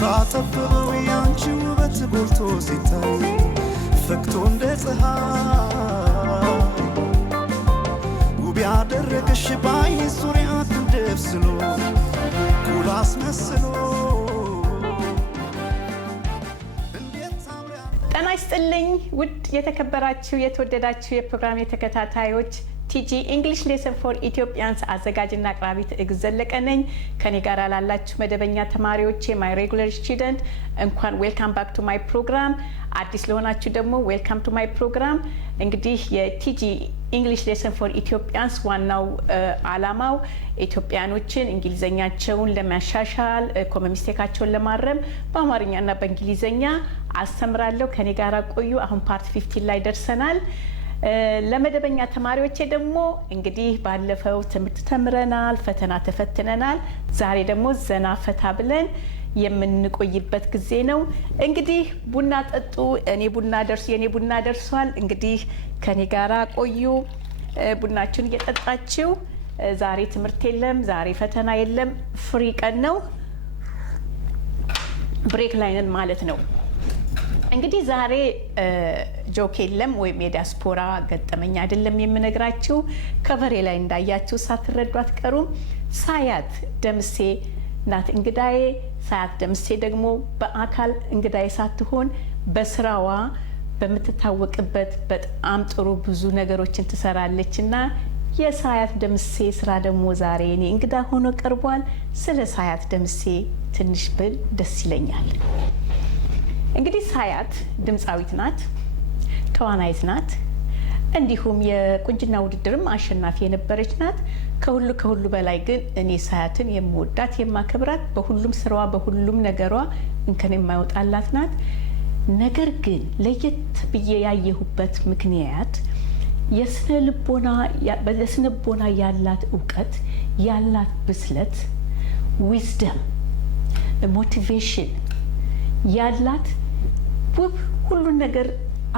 ታጠበው ያንቺ ውበት ጎልቶ ሲታይ ፈክቶ እንደ ፀሐይ ውብ ያደረገሽ ባይኔ ዙሪያ ተደብስሎ ኩላስ መስሎ ጤና ይስጥልኝ ውድ የተከበራችሁ የተወደዳችሁ የፕሮግራም ተከታታዮች ቲጂ እንግሊሽ ሌሰን ፎር ኢትዮጵያንስ አዘጋጅና አቅራቢ ትዕግስት ዘለቀ ነኝ። ከኔ ጋር ላላችሁ መደበኛ ተማሪዎቼ ማይ ሬጉላር ስቱደንት እንኳን ዌልካም ባክ ቱ ማይ ፕሮግራም፣ አዲስ ለሆናችሁ ደግሞ ዌልካም ቱ ማይ ፕሮግራም። እንግዲህ የቲጂ እንግሊሽ ሌሰን ፎር ኢትዮጵያንስ ዋናው አላማው ኢትዮጵያኖችን እንግሊዘኛቸውን ለማሻሻል ኮመን ሚስቴካቸውን ለማረም በአማርኛና በእንግሊዘኛ አስተምራለሁ። ከኔ ጋር ቆዩ። አሁን ፓርት 15 ላይ ደርሰናል። ለመደበኛ ተማሪዎቼ ደግሞ እንግዲህ ባለፈው ትምህርት ተምረናል፣ ፈተና ተፈትነናል። ዛሬ ደግሞ ዘና ፈታ ብለን የምንቆይበት ጊዜ ነው። እንግዲህ ቡና ጠጡ። የኔ ቡና ደርሷል። እንግዲህ ከኔ ጋራ ቆዩ። ቡናችሁን እየጠጣችሁ ዛሬ ትምህርት የለም፣ ዛሬ ፈተና የለም፣ ፍሪ ቀን ነው፣ ብሬክ ላይ ነን ማለት ነው። እንግዲህ ዛሬ ጆክ የለም ወይም የዲያስፖራ ገጠመኝ አይደለም የምነግራችሁ። ከቨሬ ላይ እንዳያችሁ ሳትረዱ አትቀሩም። ሳያት ደምሴ ናት እንግዳዬ። ሳያት ደምሴ ደግሞ በአካል እንግዳዬ ሳትሆን በስራዋ በምትታወቅበት በጣም ጥሩ ብዙ ነገሮችን ትሰራለች እና የሳያት ደምሴ ስራ ደግሞ ዛሬ እኔ እንግዳ ሆኖ ቀርቧል። ስለ ሳያት ደምሴ ትንሽ ብል ደስ ይለኛል። እንግዲህ ሳያት ድምፃዊት ናት፣ ተዋናይት ናት፣ እንዲሁም የቁንጅና ውድድርም አሸናፊ የነበረች ናት። ከሁሉ በላይ ግን እኔ ሳያትን የምወዳት የማከብራት በሁሉም ስራዋ በሁሉም ነገሯ እንከን የማይወጣላት ናት። ነገር ግን ለየት ብዬ ያየሁበት ምክንያት የስነ ልቦና ያላት እውቀት ያላት ብስለት ዊዝደም ሞቲቬሽን ያላት ውብ ሁሉን ነገር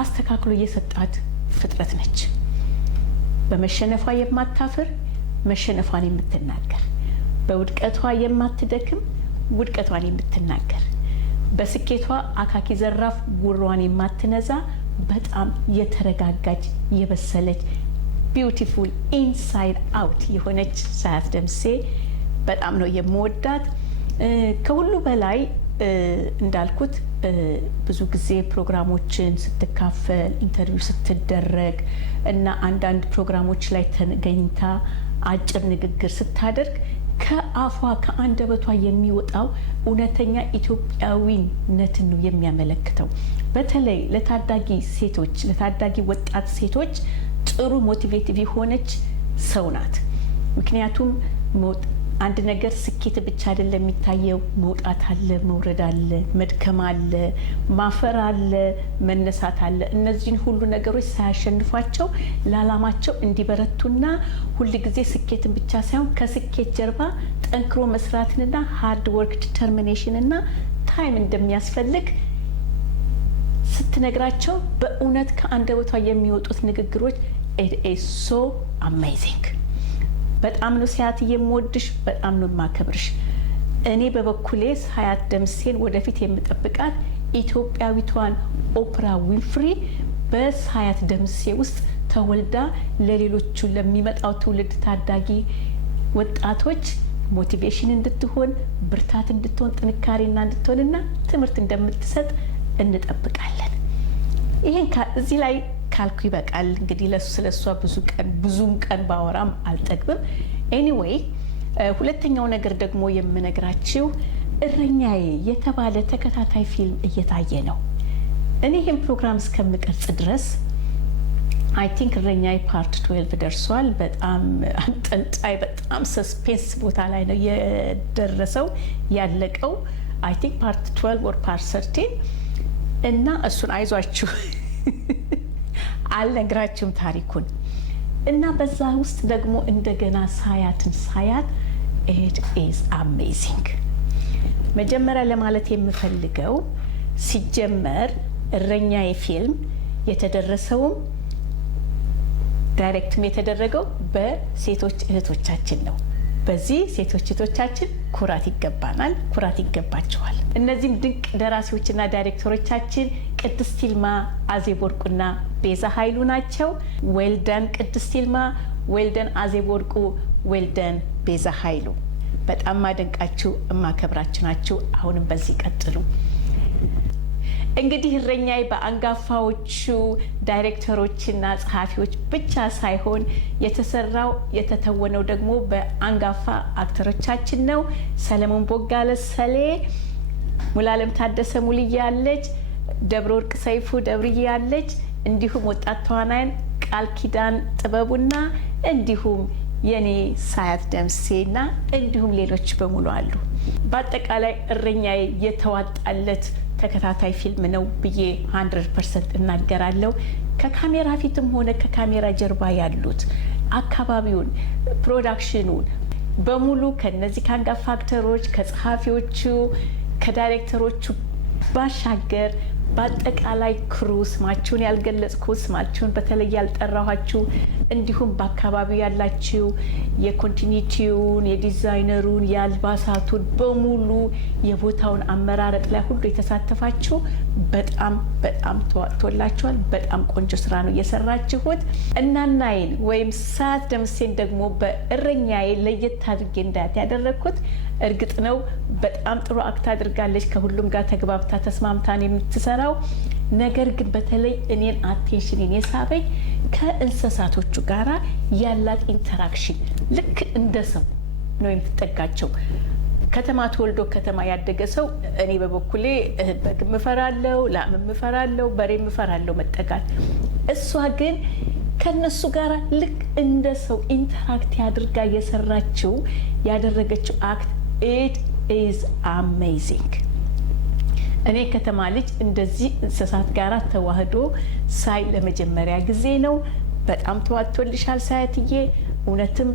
አስተካክሎ የሰጣት ፍጥረት ነች። በመሸነፏ የማታፍር መሸነፏን የምትናገር፣ በውድቀቷ የማትደክም ውድቀቷን የምትናገር፣ በስኬቷ አካኪ ዘራፍ ጉሯን የማትነዛ በጣም የተረጋጋች የበሰለች ቢዩቲፉል ኢንሳይድ አውት የሆነች ሳያት ደምሴ በጣም ነው የምወዳት። ከሁሉ በላይ እንዳልኩት ብዙ ጊዜ ፕሮግራሞችን ስትካፈል ኢንተርቪው ስትደረግ እና አንዳንድ ፕሮግራሞች ላይ ተገኝታ አጭር ንግግር ስታደርግ ከአፏ ከአንደበቷ የሚወጣው እውነተኛ ኢትዮጵያዊነትን ነው የሚያመለክተው። በተለይ ለታዳጊ ሴቶች ለታዳጊ ወጣት ሴቶች ጥሩ ሞቲቬቲቭ የሆነች ሰው ናት። ምክንያቱም አንድ ነገር ስኬት ብቻ አይደለም የሚታየው፣ መውጣት አለ፣ መውረድ አለ፣ መድከም አለ፣ ማፈር አለ፣ መነሳት አለ። እነዚህን ሁሉ ነገሮች ሳያሸንፏቸው ለዓላማቸው እንዲበረቱና ሁልጊዜ ስኬትን ብቻ ሳይሆን ከስኬት ጀርባ ጠንክሮ መስራትንና ሃርድ ወርክ ዲተርሚኔሽንና ታይም እንደሚያስፈልግ ስትነግራቸው በእውነት ከአንደበቷ የሚወጡት ንግግሮች ኢት ኢዝ ሶ አሜዚንግ። በጣም ነው ሳያት የምወድሽ፣ በጣም ነው የማከብርሽ። እኔ በበኩሌ ሳያት ደምሴን ወደፊት የምጠብቃት ኢትዮጵያዊቷን ኦፕራ ዊንፍሪ በሳያት ደምሴ ውስጥ ተወልዳ ለሌሎቹ ለሚመጣው ትውልድ ታዳጊ ወጣቶች ሞቲቬሽን እንድትሆን፣ ብርታት እንድትሆን፣ ጥንካሬና እንድትሆንና ትምህርት እንደምትሰጥ እንጠብቃለን። ይሄን እዚህ ላይ ካልኩ ይበቃል። እንግዲህ ስለሷ ብዙም ቀን ባወራም አልጠግብም። ኤኒዌይ ሁለተኛው ነገር ደግሞ የምነግራችሁ እረኛዬ የተባለ ተከታታይ ፊልም እየታየ ነው። እኔ ይህን ፕሮግራም እስከምቀርጽ ድረስ አይ ቲንክ እረኛዬ ፓርት 12 ደርሷል። በጣም አንጠልጣይ በጣም ሰስፔንስ ቦታ ላይ ነው የደረሰው ያለቀው። አይ ቲንክ ፓርት 12 ወር ፓርት 13 እና እሱን አይዟችሁ አልነግራችሁም ታሪኩን። እና በዛ ውስጥ ደግሞ እንደገና ሳያት ኢት ኢዝ አሜዚንግ። መጀመሪያ ለማለት የምፈልገው ሲጀመር እረኛዬ ፊልም የተደረሰውም ዳይሬክትም የተደረገው በሴቶች እህቶቻችን ነው፣ በዚህ ሴቶቻችን ኩራት ይገባናል፣ ኩራት ይገባቸዋል። እነዚህም ድንቅ ደራሲዎችና ዳይሬክተሮቻችን ቅድስት ይልማ፣ አዜብ ወርቁና ቤዛ ኃይሉ ናቸው። ዌልደን ቅድስት ይልማ፣ ዌልደን አዜብ ወርቁ፣ ዌልደን ቤዛ ኃይሉ። በጣም ማደንቃችሁ እማከብራችሁ ናችሁ። አሁንም በዚህ ቀጥሉ። እንግዲህ እረኛዬ በአንጋፋዎቹ ዳይሬክተሮችና ጸሐፊዎች ብቻ ሳይሆን የተሰራው የተተወነው ደግሞ በአንጋፋ አክተሮቻችን ነው። ሰለሞን ቦጋለ ሰሌ፣ ሙሉዓለም ታደሰ ሙልዬ ያለች፣ ደብረ ወርቅ ሰይፉ ደብርዬ ያለች፣ እንዲሁም ወጣት ተዋናያን ቃል ኪዳን ጥበቡና እንዲሁም የኔ ሳያት ደምሴና እንዲሁም ሌሎች በሙሉ አሉ። በአጠቃላይ እረኛዬ የተዋጣለት ተከታታይ ፊልም ነው ብዬ 100% እናገራለሁ። ከካሜራ ፊትም ሆነ ከካሜራ ጀርባ ያሉት አካባቢውን፣ ፕሮዳክሽኑን በሙሉ ከነዚህ ከአንጋፋ አክተሮች፣ ከጸሐፊዎቹ፣ ከዳይሬክተሮቹ ባሻገር በአጠቃላይ ክሩ ስማችሁን ያልገለጽኩ ስማችሁን በተለይ ያልጠራኋችሁ እንዲሁም በአካባቢው ያላችሁ የኮንቲኒቲውን፣ የዲዛይነሩን፣ የአልባሳቱን በሙሉ የቦታውን አመራረጥ ላይ ሁሉ የተሳተፋችሁ በጣም በጣም ተዋጥቶላችኋል። በጣም ቆንጆ ስራ ነው እየሰራችሁት። እናናዬን ወይም ሳያት ደምሴን ደግሞ በእረኛዬ ለየት አድርጌ እንዳያት ያደረግኩት እርግጥ ነው በጣም ጥሩ አክት አድርጋለች። ከሁሉም ጋር ተግባብታ ተስማምታን የምትሰራው ነገር ግን በተለይ እኔን አቴንሽን የሳበኝ ከእንስሳቶቹ ጋራ ያላት ኢንተራክሽን ልክ እንደ ሰው ነው የምትጠጋቸው። ከተማ ተወልዶ ከተማ ያደገ ሰው እኔ በበኩሌ በግ ምፈራለሁ፣ ላም ምፈራለሁ፣ በሬ ምፈራለሁ መጠጋት። እሷ ግን ከነሱ ጋር ልክ እንደ ሰው ኢንተራክት ያድርጋ የሰራችው ያደረገችው አክት it is amazing። እኔ ከተማ ልጅ እንደዚህ እንስሳት ጋር ተዋህዶ ሳይ ለመጀመሪያ ጊዜ ነው። በጣም ተዋጥቶልሻል ሳያትዬ። እውነትም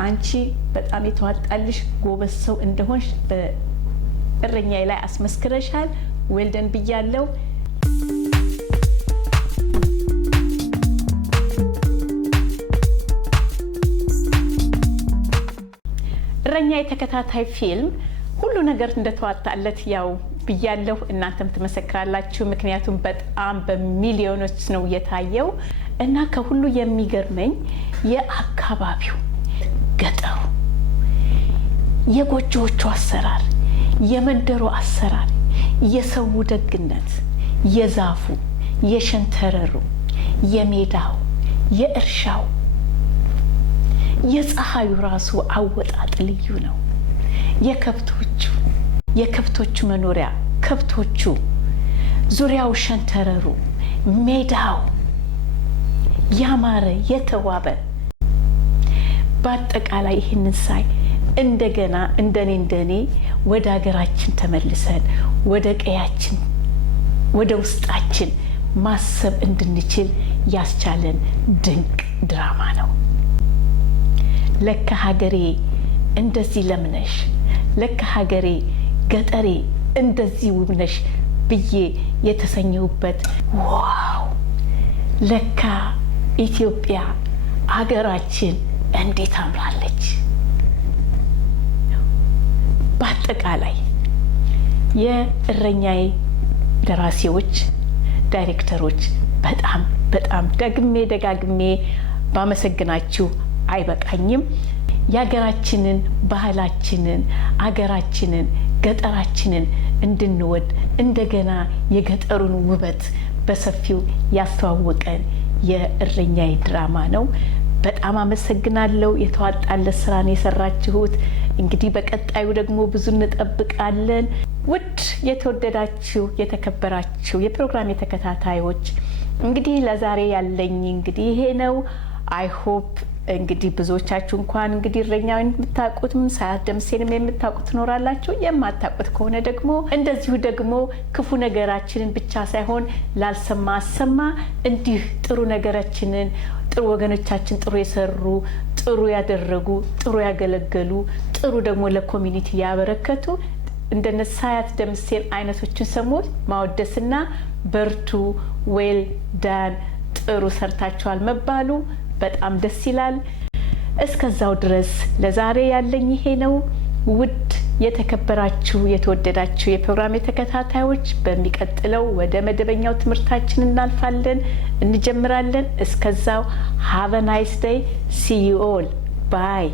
አንቺ በጣም የተዋጣልሽ ጎበዝ ሰው እንደሆንሽ በእረኛዬ ላይ አስመስክረሻል። ዌልደን ብያለሁ። እረኛዬ ተከታታይ ፊልም ሁሉ ነገር እንደተዋጣለት ያው ብያለሁ። እናንተም ትመሰክራላችሁ። ምክንያቱም በጣም በሚሊዮኖች ነው የታየው እና ከሁሉ የሚገርመኝ የአካባቢው ገጠሩ፣ የጎጆዎቹ አሰራር፣ የመንደሩ አሰራር፣ የሰው ደግነት፣ የዛፉ፣ የሸንተረሩ፣ የሜዳው፣ የእርሻው፣ የፀሐዩ ራሱ አወጣጥ ልዩ ነው። የከብቶቹ መኖሪያ፣ ከብቶቹ፣ ዙሪያው ሸንተረሩ፣ ሜዳው ያማረ የተዋበ በአጠቃላይ ይህንን ሳይ እንደገና እንደኔ ወደ ሀገራችን ተመልሰን ወደ ቀያችን ወደ ውስጣችን ማሰብ እንድንችል ያስቻለን ድንቅ ድራማ ነው። ለካ ሀገሬ እንደዚህ ለምነሽ፣ ለካ ሀገሬ ገጠሬ እንደዚህ ውብነሽ ብዬ የተሰኘሁበት ዋው! ለካ ኢትዮጵያ ሀገራችን እንዴት አምራለች። በአጠቃላይ የእረኛዬ ደራሲዎች፣ ዳይሬክተሮች በጣም በጣም ደጋግሜ ባመሰግናችሁ አይበቃኝም። የሀገራችንን ባህላችንን፣ አገራችንን፣ ገጠራችንን እንድንወድ እንደገና የገጠሩን ውበት በሰፊው ያስተዋወቀን የእረኛዬ ድራማ ነው። በጣም አመሰግናለሁ። የተዋጣለት ስራ ነው የሰራችሁት። እንግዲህ በቀጣዩ ደግሞ ብዙ እንጠብቃለን። ውድ የተወደዳችሁ የተከበራችሁ የፕሮግራም ተከታታዮች እንግዲህ ለዛሬ ያለኝ እንግዲህ ይሄ ነው። አይ ሆፕ እንግዲህ ብዙዎቻችሁ እንኳን እንግዲህ እረኛዬን የምታውቁትም ሳያት ደምሴንም የምታውቁት ትኖራላችሁ። የማታውቁት ከሆነ ደግሞ እንደዚሁ ደግሞ ክፉ ነገራችንን ብቻ ሳይሆን ላልሰማ አሰማ፣ እንዲህ ጥሩ ነገራችንን፣ ጥሩ ወገኖቻችን ጥሩ የሰሩ፣ ጥሩ ያደረጉ፣ ጥሩ ያገለገሉ፣ ጥሩ ደግሞ ለኮሚኒቲ ያበረከቱ እንደነ ሳያት ደምሴን አይነቶችን ሰሞት ማወደስና በርቱ፣ ዌል ዳን፣ ጥሩ ሰርታችኋል መባሉ በጣም ደስ ይላል። እስከዛው ድረስ ለዛሬ ያለኝ ይሄ ነው። ውድ የተከበራችሁ የተወደዳችሁ የፕሮግራም ተከታታዮች በሚቀጥለው ወደ መደበኛው ትምህርታችን እንጀምራለን። እስከዛው have a nice day. See you all. Bye.